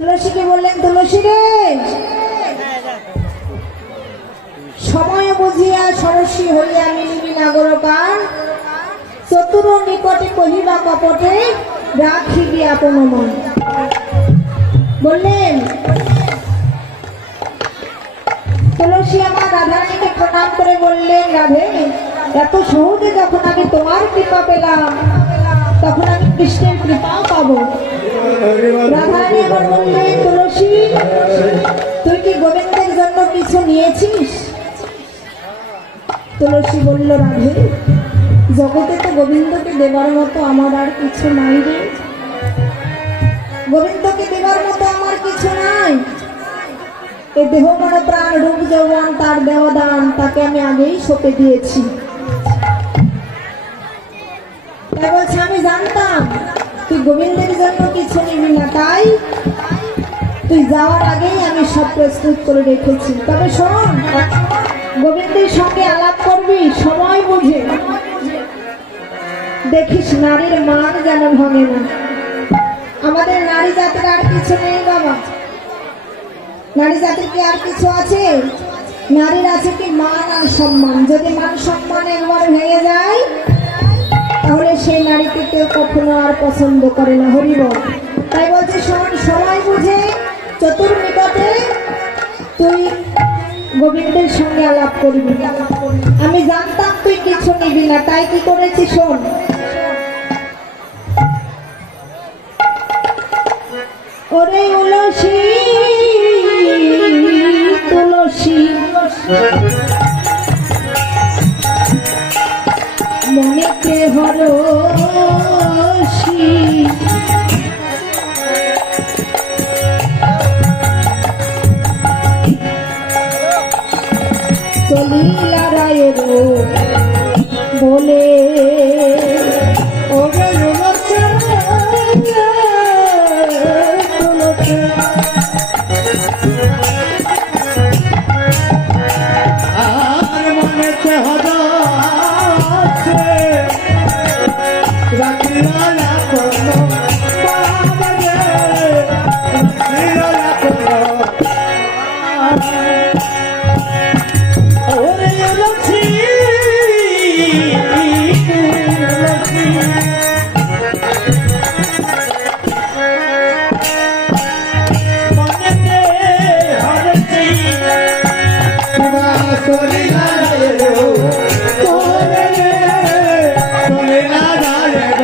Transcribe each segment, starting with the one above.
তুলসীকে বললেন, তুলসী রে, সময় বুঝিয়া সরস্বী হইয়া মিলিবি নাগরকার, চতুর নিকটে কহিবা কপটে, রাখিবি আপন মন। বললেন, তুলসী আমার রাধারানীকে প্রণাম করে বললেন, রাধে, এত সহজে যখন আমি তোমার কৃপা পেলাম, তখন আমি কৃষ্ণের কৃপাও পাবো। রাধারানী আবার বললেন, তুলসী, তুই কি গোবিন্দের জন্য কিছু নিয়েছিস? তুলসী বলল, রাধে, জগতে তো গোবিন্দকে দেবার মতো আমার আর কিছু নাই রে। গোবিন্দকে দেবার মতো আমার কিছু নাই। এই দেহ মন প্রাণ রূপ যৌবন তার দেহদান, তাকে আমি আগেই সঁপে দিয়েছি। তাই বলছে, আমি জানতাম তুই গোবিন্দের জন্য কিছু নিবি না, তাই তুই যাওয়ার আগেই আমি সব প্রস্তুত করে রেখেছি। তবে শোন, গোবিন্দের সঙ্গে আলাপ করবি সময় বুঝে, দেখিস নারীর মান যেন ভাঙে না। আমাদের নারী জাতির আর কিছু নেই বাবা। নারী জাতির কি আর কিছু আছে? নারীর আছে কি মান আর সম্মান। যদি মান সম্মান একবার ভেঙে যায়, তাহলে সেই নারীকে কেউ কখনো আর পছন্দ করে না। হরিব। তাই বলছে, শোন, সময় বুঝে চতুর নিকটে তুই গোবিন্দের সঙ্গে আলাপ করবি। আমি জানতাম তুই কিছু নিবি না, তাই কি করেছি শোন। ওরে তুলসী, তুলসী, মনেতে হরষি, চলিলা রায়ের বলে, ওরে আর মনেতে হরষে রাখিলা রাখলো, বাবারে রাখিলা রাখলো। ওরে তুলসী, তুলসী, মনেতে হরষি, চলিলা রায়ের করে রে, চলিলা রায়ের।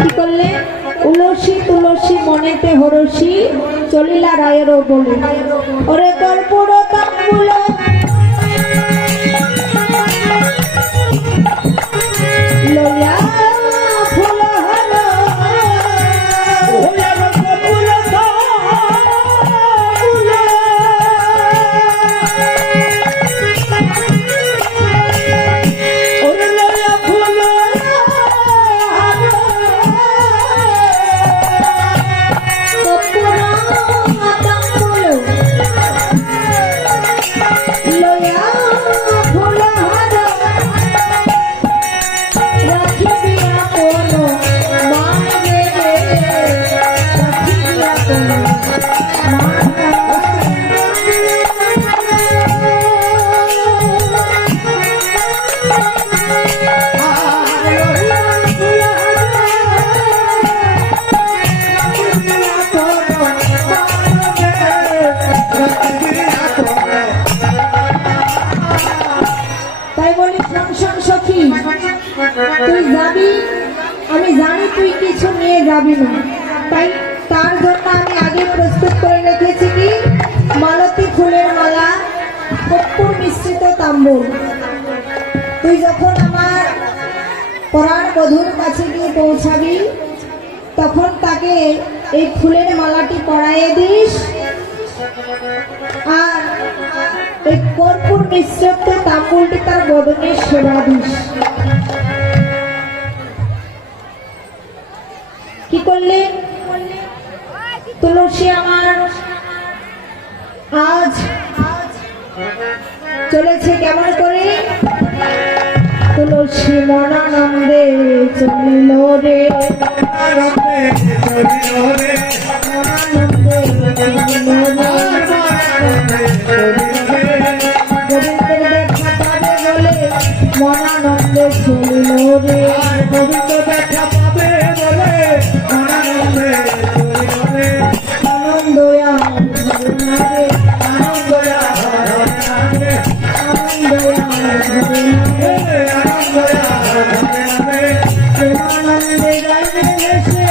কি করলে? তুলসী, তুলসী, মনেতে হরষি, চলিলা রায়েরও বলে। ওরে কর্পূর তাম্বুল লইয়া ফুলহার, ওরে কর্পূর তাম্বুল, ওরে লইয়া ফুলহার, কর্পূর তাম্বুল লইয়া ফুলহার, রাখিবি আপন মান রে, রাখিবি আপন মান। তাই বলি, শোন সখী, তুই যাবি, আমি জানি তুই কিছু নিয়ে যাবি না, তাই তার জন্য আমি আগে প্রস্তুত করে রেখেছি কি মালতী ফুলের মালা, কর্পূর মিশ্রিত তাম্বুল। তুই যখন আমার পরাণ বধূর কাছে গিয়ে পৌঁছাবি, তখন তাকে এই ফুলের মালাটি পরাইয়ে দিস, আর এই কর্পূর মিশ্রিত তাম্বুলটি তার বদনে সেবা দিস। কি করলে? তুলসী আমার আজ চলেছে কেমন করে? তুলসী মনানন্দে চলিল রে, আনন্দে চলিল রে, মনানন্দে চলিল রে। আনন্দে চলিল রে, গোবিন্দের দেখা পাবে বলে মনানন্দে চলিল রে। গোবিন্দ দেখা পাবে বলে আনন্দে চলিল রে, আনন্দয়া ধরে না রে, আনন্দয়া ধরে না রে, আনন্দয়া ধরে না রে। আনন্দয়া ধরে না রে, প্রেমানন্দে গাইবে ভেসে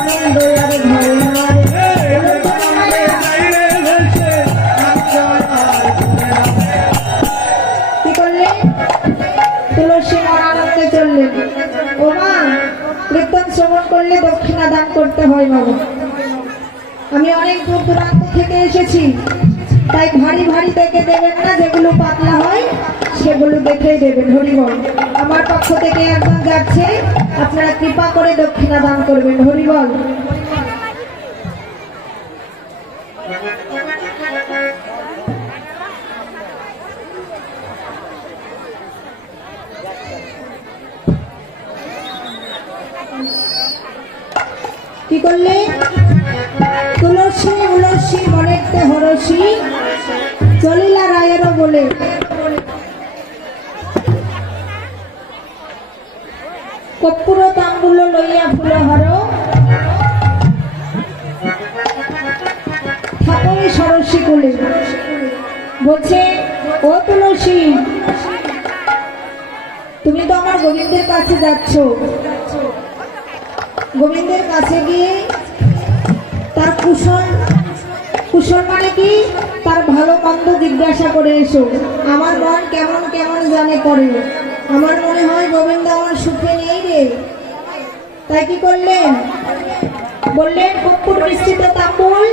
আনন্দয়ার ধরে না রে। আনন্দে গাইলে ভেসে আনন্দয়া ধরে না রে। কি করলেন? তুলসী মনানন্দে চললেন। ও মা, কীর্তন শ্রবণ করলে দক্ষিণা দান করতে হয় বাবা। আমি অনেক দূর দূরান্ত থেকে এসেছি, তাই ভারী ভারী দেখে দেবেন না, যেগুলো পাতলা হয় সেগুলো দেখেই দেবেন। হরিবল। আমার পক্ষ থেকে একজন যাচ্ছে, আপনারা কৃপা করে দক্ষিণা দান করবেন। হরিবল। কি করলে? তুলসী উলসী মনেতে হরসী চলিলা রায়েরও বলে। কর্পূর তাম্বুল লইয়া ফুলহার থাপড়ি সরসী কুলে। বলছে, ও তুলসী, তুমি তো আমার গোবিন্দের কাছে যাচ্ছ, গোবিন্দের কাছে গিয়ে তার কুশল, কুশল মানে কি, তার ভালো মন্দ জিজ্ঞাসা করে এসো। আমার মন কেমন কেমন জানে করে, আমার মনে হয় গোবিন্দ আমার সুখে নেই রে। তাই কি করলেন? বললেন, কর্পূর মিশ্রিত তাম্বুল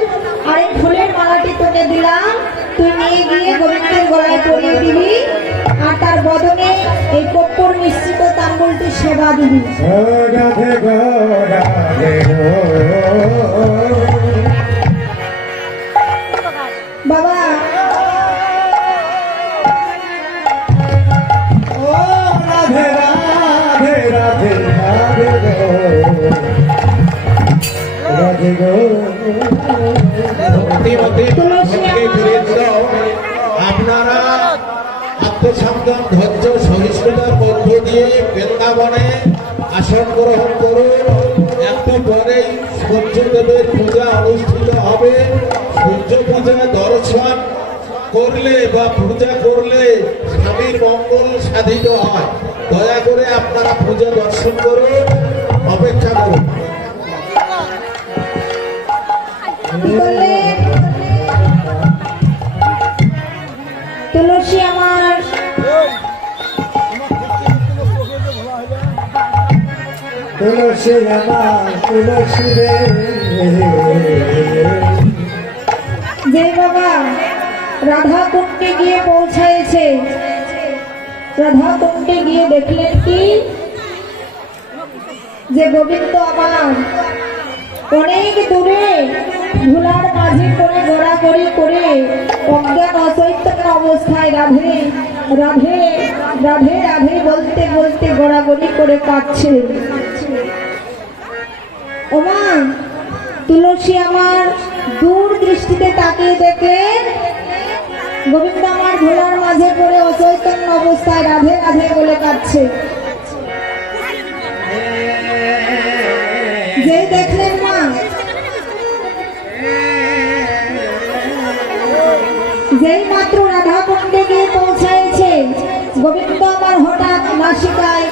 আর এই ফুলের মালাটি তোকে দিলাম, তুই নিয়ে গিয়ে গোবিন্দের গলায় পরিয়ে দিবি, আর তার বদনে এই কর্পূর মিশ্রিত তাম্বুলটি সেবা দিবি। রাধে গো রাধে গো, বাবা, ও রাধে রাধে রাধে রাধে গো, রাধে গো। আপনারা আত্মসংযম, ধৈর্য, সহিষ্ণুতার মধ্য দিয়ে বৃন্দাবনে আসন গ্রহণ করুন। একটু পরেই সূর্যদেবের পূজা অনুষ্ঠিত হবে। সূর্য পূজা দর্শন করলে বা পূজা করলে স্বামীর মঙ্গল সাধিত হয়। দয়া করে আপনারা পূজা দর্শন করুন, অপেক্ষা করুন। কি করলেন? তুলসী আমার তুলসী আমার তুলসী রে, যে বাবা রাধা কুণ্ডে গিয়ে পৌঁছাইছে, রাধা কুণ্ডে গিয়ে দেখলেন কি, যে গোবিন্দ আমার অনেক দূরে ধুলার মাঝে করে গড়াগড়ি করে অজ্ঞান অচৈতন্য অবস্থায় রাধে রাধে রাধে রাধে বলতে বলতে গড়াগড়ি করে কাঁদছে। ওমা, তুলসী আমার দূর দৃষ্টিতে তাকিয়ে দেখলেন গোবিন্দ আমার ধুলার মাঝে পড়ে অচৈতন্য অবস্থায় রাধে রাধে বলে কাঁদছে। যেই দেখলেন মা, যেই মাত্র রাধা কুণ্ডে গিয়ে পৌঁছাইছে, গোবিন্দ আমার হঠাৎ নাসিকায়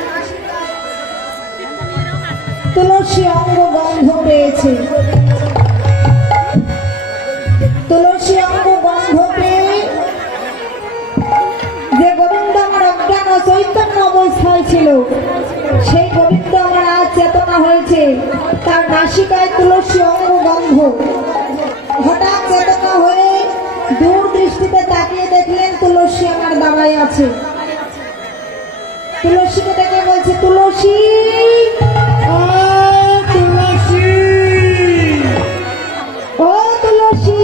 তুলসী অঙ্গ গন্ধ পেয়েছে। তুলসী অঙ্গ গন্ধ পেয়ে যে গোবিন্দ আমার অজ্ঞান ও চৈতন্য অবস্থায় ছিল, সেই গোবিন্দ আমার আজ চেতনা হয়েছে। তার নাসিকায় তুলসী অঙ্গ গন্ধ। হঠাৎ চেতনা হয়ে দূর দৃষ্টিতে তাকিয়ে দেখলেন তুলসী আমার দাঁড়ায় আছে। তুলসীকে ডেকে বলছে, তুলসী, ও তুলসী, ও তুলসী,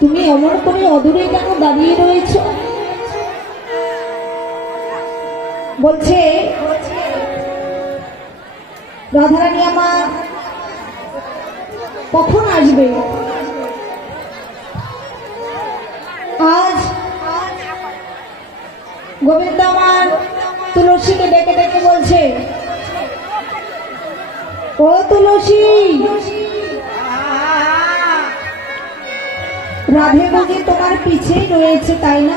তুমি অমর করে অদূরে কেন দাঁড়িয়ে রয়েছ? বলছে রাধারানী আমার কখন আসবে? আজ গোবিন্দ আমার তুলসীকে ডেকে ডেকে বলছে, ও তুলসী, রাধে বুঝি তোমার পিছেই রয়েছে, তাই না?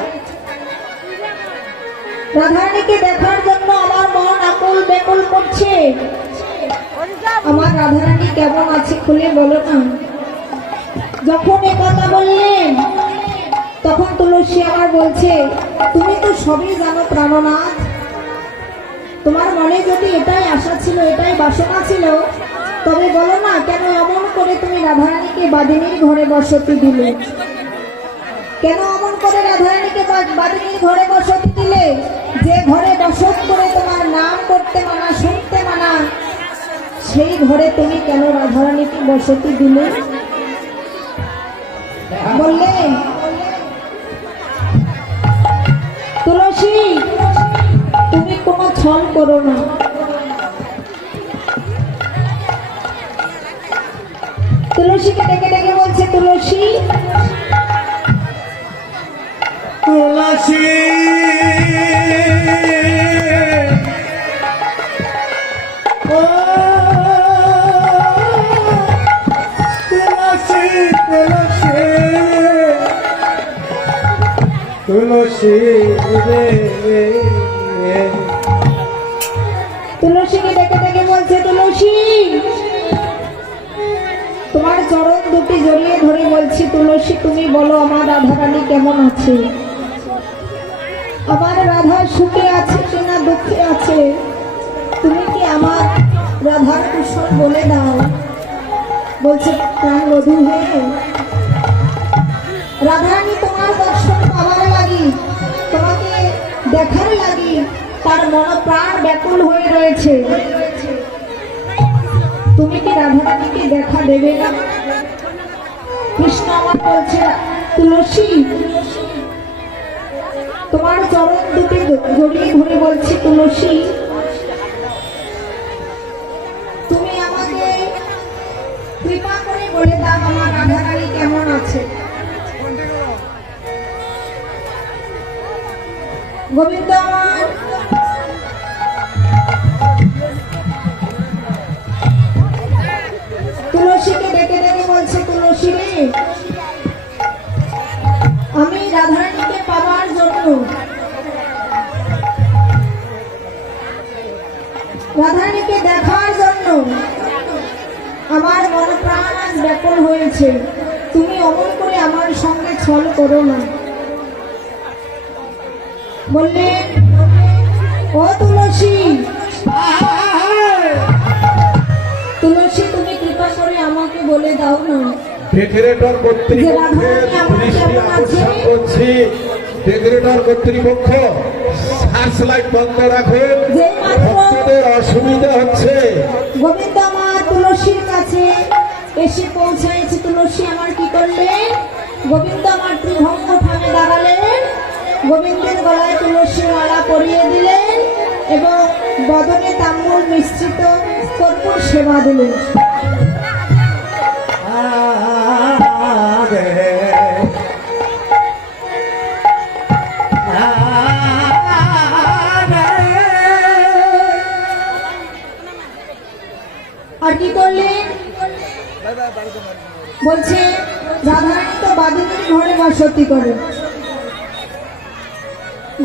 রাধারানীকে দেখার জন্য আমার মন আকুল বেকুল করছে। আমার রাধারানী কেমন আছে খুলে বলো না। যখন এ কথা বললেন তখন তুলসী আমার বলছে, তুমি তো সবই জানো প্রাণনাথ, তোমার মনে যদি এটাই আশা ছিল, এটাই বাসনা ছিল, তবে বলো না কেন অমন করে তুমি রাধারানীকে বাদিনীর ঘরে বসতি দিলে? কেন অমন করে রাধারানীকে বাদিনীর ঘরে বসতি দিলে? যে ঘরে বসত করে তোমার নাম করতে মানা, শুনতে মানা, সেই ঘরে তুমি কেন রাধারানীকে বসতি দিলে? বললে, তুলসী, তুমি কোনো ছল করো না। তুলসীকে ডেকে ডেকে বলছে, তুলসী, তুলসী, ও তুলসী, তুলসী, তুলসী রে। তুলসীকে ডেকে ডেকে বলছে, তুলসী, তোমার চরণ দুটি জড়িয়ে ধরে বলছি, তুলসী, তুমি বলো আমার রাধারানী কেমন আছে? আমার রাধা সুখে আছে কিনা দুঃখে আছে? তুমি কি আমার রাধার কুশল বলে দাও। বলছে, প্রাণ বধূ হে, রাধারানী তোমার দর্শন পাওয়ার লাগি, তোমাকে দেখার লাগি তার মন প্রাণ ব্যাকুল হয়ে রয়েছে। তুমি কি রাধারানীকে দেখা দেবে না? কৃষ্ণ আমার বলছে, তুলসী, তোমার চরণ দুটি জড়িয়ে ধরে বলছি, তুলসী, তুমি আমাকে কৃপা করে বলে দাও আমার রাধারানী কেমন আছে। গোবিন্দ আমার তুলসীকে ডেকে ডেকে বলছে, তুলসী রে, আমি রাধারানীকে পাওয়ার জন্য, রাধারানীকে দেখার জন্য আমার মন প্রাণ আজ ব্যাকুল হয়েছে। তুমি অমন করে আমার সঙ্গে ছল করো না। বললেন, ও তুলসী, তুলসী, তুমি কৃপা করে আমাকে বলে দাও না, ডেকোরেটর কর্তৃপক্ষের দৃষ্টি আকর্ষণ করছি। ডেকোরেটর কর্তৃপক্ষ সার্চ লাইট বন্ধ রাখুন, ভক্তদের অসুবিধা হচ্ছে। গোবিন্দ আমার তুলসীর কাছে এসে পৌঁছাইছে। তুলসী আমার কি করলেন? গোবিন্দ আমার ত্রিভঙ্গ থামে দাঁড়ালেন, গোবিন্দের গলায় তুলসী মালা পরিয়ে দিলেন এবং বদনে তাম্বুল মিশ্রিত কর্পূর সেবা দিলেন। আর কি করলেন? বলছে, রাধারানী তো বাদিনীর ঘরে বসতি করে।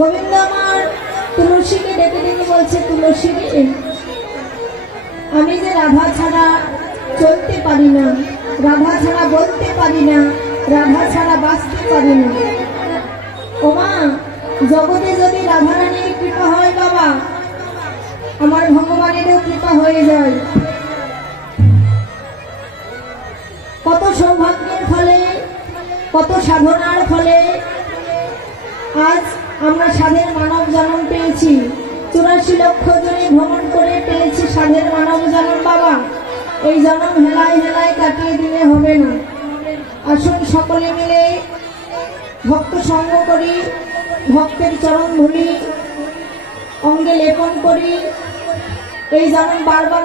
গোবিন্দ আমার তুলসীকে ডেকে ডেকে বলছে, তুলসী রে, আমি যে রাধা ছাড়া চলতে পারি না, রাধা ছাড়া বলতে পারি না, রাধা ছাড়া বাঁচতে পারি না। ওমা, জগতে যদি রাধারানীর কৃপা হয় বাবা, আমার ভগবানেরও কৃপা হয়ে যায়। কত সৌভাগ্যের ফলে, কত সাধনার ফলে আজ আমরা সাধের মানব জন্ম পেয়েছি। 84 লক্ষ জনে ভ্রমণ করে পেয়েছি সাধের মানব জন্ম বাবা। এই জন্ম হেলায় হেলায় কাটিয়ে দিলে হবে না। আসুন সকলে মিলে ভক্ত সঙ্গ করি, ভক্তের চরণ ধুলি, অঙ্গে লেপন করি, এই যেমন বারবার